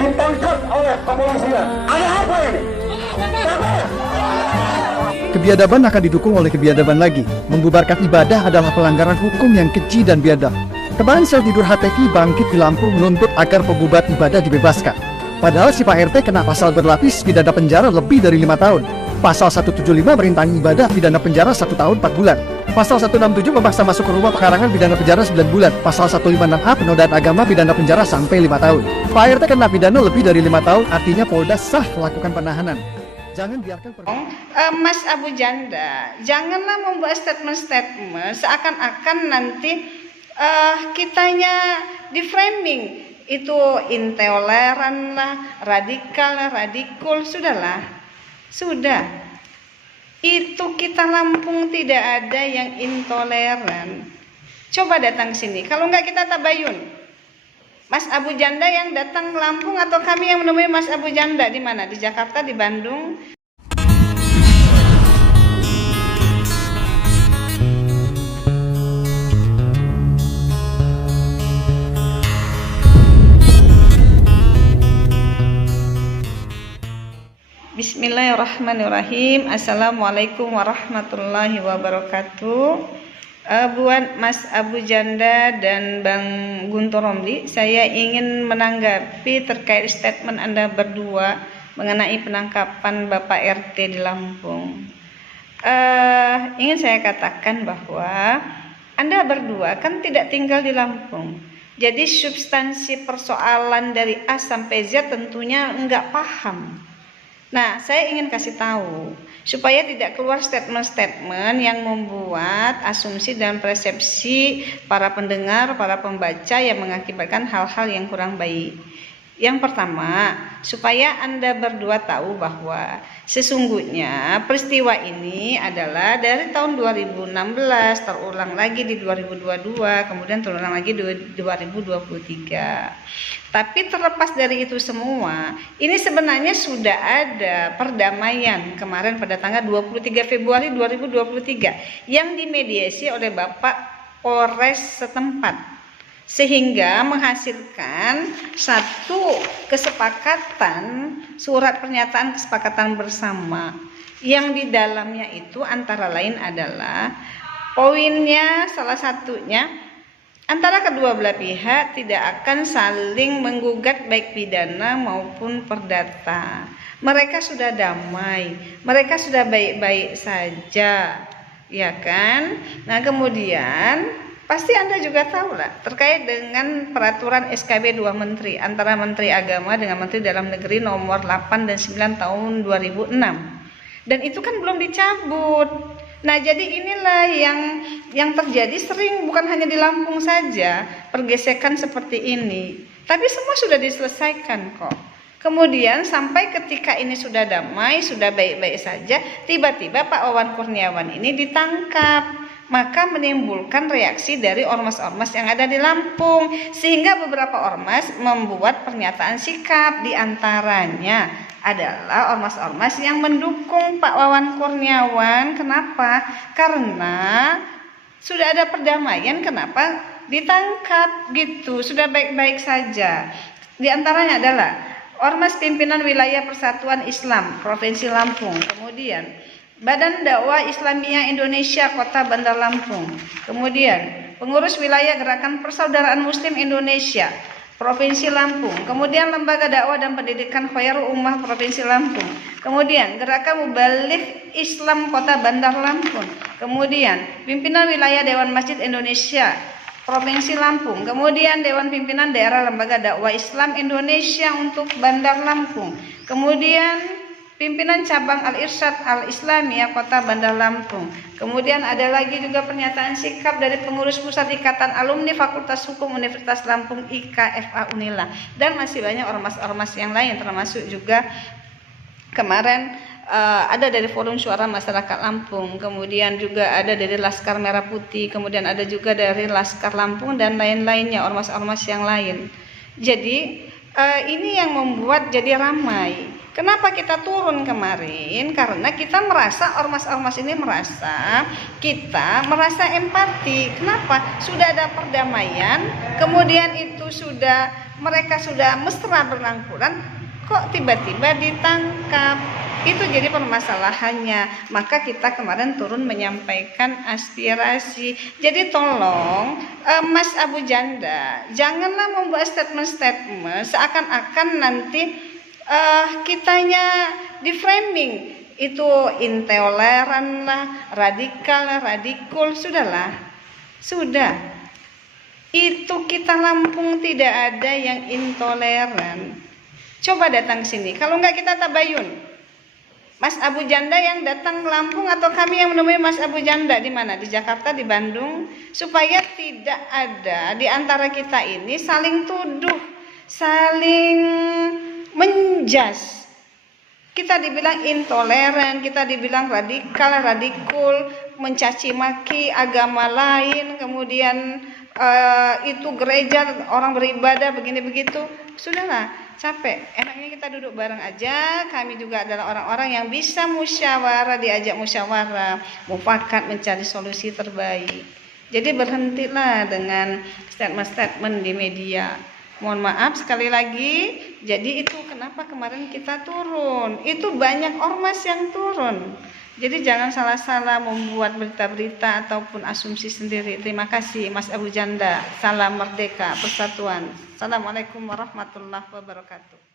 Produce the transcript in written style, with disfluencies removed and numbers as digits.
ditangkap oleh kepolisian. Ada apa ini? Kebiadaban akan didukung oleh kebiadaban lagi. Membubarkan ibadah adalah pelanggaran hukum yang keji dan biadab. Kemarin sel tidur HTV bangkit di Lampung menuntut agar pembubar ibadah dibebaskan. Padahal si Pak RT kena pasal berlapis pidana penjara lebih dari 5 tahun. Pasal 175 merintangi ibadah pidana penjara 1 tahun 4 bulan. Pasal 167 memaksa masuk ke rumah pekarangan pidana penjara 9 bulan. Pasal 156A penodaan agama pidana penjara sampai 5 tahun. Pak RT kena pidana lebih dari 5 tahun, artinya Polda sah melakukan penahanan. Jangan biarkan Mas Abu Janda, janganlah membuat statement-statement seakan-akan nanti kitanya di framing itu intoleran lah, radikal lah, radikul, sudahlah. Sudah. Itu kita Lampung tidak ada yang intoleran. Coba datang sini. Kalau enggak kita tabayun. Mas Abu Janda yang datang ke Lampung atau kami yang menemui Mas Abu Janda di mana? Di Jakarta, di Bandung? Bismillahirrahmanirrahim. Assalamualaikum warahmatullahi wabarakatuh. Buat Mas Abu Janda dan Bang Guntur Romli, saya ingin menanggapi terkait statement Anda berdua mengenai penangkapan Bapak RT di Lampung. Ingin saya katakan bahwa Anda berdua kan tidak tinggal di Lampung. Jadi substansi persoalan dari A sampai Z tentunya enggak paham. Nah, saya ingin kasih tahu supaya tidak keluar statement-statement yang membuat asumsi dan persepsi para pendengar, para pembaca yang mengakibatkan hal-hal yang kurang baik. Yang pertama, supaya Anda berdua tahu bahwa sesungguhnya peristiwa ini adalah dari tahun 2016, terulang lagi di 2022, kemudian terulang lagi di 2023. Tapi terlepas dari itu semua, ini sebenarnya sudah ada perdamaian kemarin pada tanggal 23 Februari 2023 yang dimediasi oleh Bapak Polres setempat. Sehingga menghasilkan satu kesepakatan, surat pernyataan kesepakatan bersama yang di dalamnya itu antara lain adalah poinnya salah satunya antara kedua belah pihak tidak akan saling menggugat baik pidana maupun perdata. Mereka sudah damai, mereka sudah baik-baik saja, ya kan? Nah, kemudian pasti Anda juga tahu lah terkait dengan peraturan SKB 2 Menteri antara Menteri Agama dengan Menteri Dalam Negeri nomor 8 dan 9 tahun 2006. Dan itu kan belum dicabut. Nah, jadi inilah yang terjadi sering, bukan hanya di Lampung saja pergesekan seperti ini. Tapi semua sudah diselesaikan kok. Kemudian sampai ketika ini sudah damai, sudah baik-baik saja, tiba-tiba Pak Wawan Kurniawan ini ditangkap. Maka menimbulkan reaksi dari ormas-ormas yang ada di Lampung, sehingga beberapa ormas membuat pernyataan sikap, diantaranya adalah ormas-ormas yang mendukung Pak Wawan Kurniawan. Kenapa? Karena sudah ada perdamaian, kenapa ditangkap gitu, sudah baik-baik saja. Di antaranya adalah Ormas Pimpinan Wilayah Persatuan Islam Provinsi Lampung, kemudian Badan Dakwah Islamiyah Indonesia Kota Bandar Lampung, kemudian Pengurus Wilayah Gerakan Persaudaraan Muslim Indonesia Provinsi Lampung, kemudian Lembaga Dakwah dan Pendidikan Khairul Ummah Provinsi Lampung, kemudian Gerakan Mubaligh Islam Kota Bandar Lampung, kemudian Pimpinan Wilayah Dewan Masjid Indonesia Provinsi Lampung, kemudian Dewan Pimpinan Daerah Lembaga Dakwah Islam Indonesia untuk Bandar Lampung, kemudian Pimpinan Cabang Al-Irsyad Al-Islamiyah Kota Bandar Lampung. Kemudian ada lagi juga pernyataan sikap dari pengurus Pusat Ikatan Alumni Fakultas Hukum Universitas Lampung IKFA Unila. Dan masih banyak ormas-ormas yang lain, termasuk juga kemarin ada dari Forum Suara Masyarakat Lampung, kemudian juga ada dari Laskar Merah Putih, kemudian ada juga dari Laskar Lampung dan lain-lainnya, ormas-ormas yang lain. Jadi ini yang membuat jadi ramai. Kenapa kita turun kemarin? Karena kita merasa, ormas-ormas ini merasa, kita merasa empati. Kenapa? Sudah ada perdamaian, kemudian itu sudah mereka sudah mesra berangkulan, kok tiba-tiba ditangkap. Itu jadi permasalahannya. Maka kita kemarin turun menyampaikan aspirasi. Jadi tolong Mas Abu Janda, janganlah membuat statement-statement seakan-akan nanti kitanya di framing itu intoleran lah, radikal lah, radikul. Sudah. Itu kita Lampung tidak ada yang intoleran. Coba datang sini. Kalau enggak kita tabayun. Mas Abu Janda yang datang ke Lampung atau kami yang menemui Mas Abu Janda di mana? Di Jakarta, di Bandung, supaya tidak ada di antara kita ini saling tuduh, saling menjas. Kita dibilang intoleran, kita dibilang radikal, radikul, mencaci maki agama lain, kemudian itu gereja orang beribadah begini begitu. Sudahlah, capek. Enaknya kita duduk bareng aja. Kami juga adalah orang-orang yang bisa musyawarah, diajak musyawarah, mufakat, mencari solusi terbaik. Jadi berhentilah dengan statement-statement di media. Mohon maaf sekali lagi. Jadi itu kenapa kemarin kita turun. Itu banyak ormas yang turun. Jadi jangan salah-salah membuat berita-berita ataupun asumsi sendiri. Terima kasih Mas Abu Janda. Salam merdeka, persatuan. Assalamualaikum warahmatullahi wabarakatuh.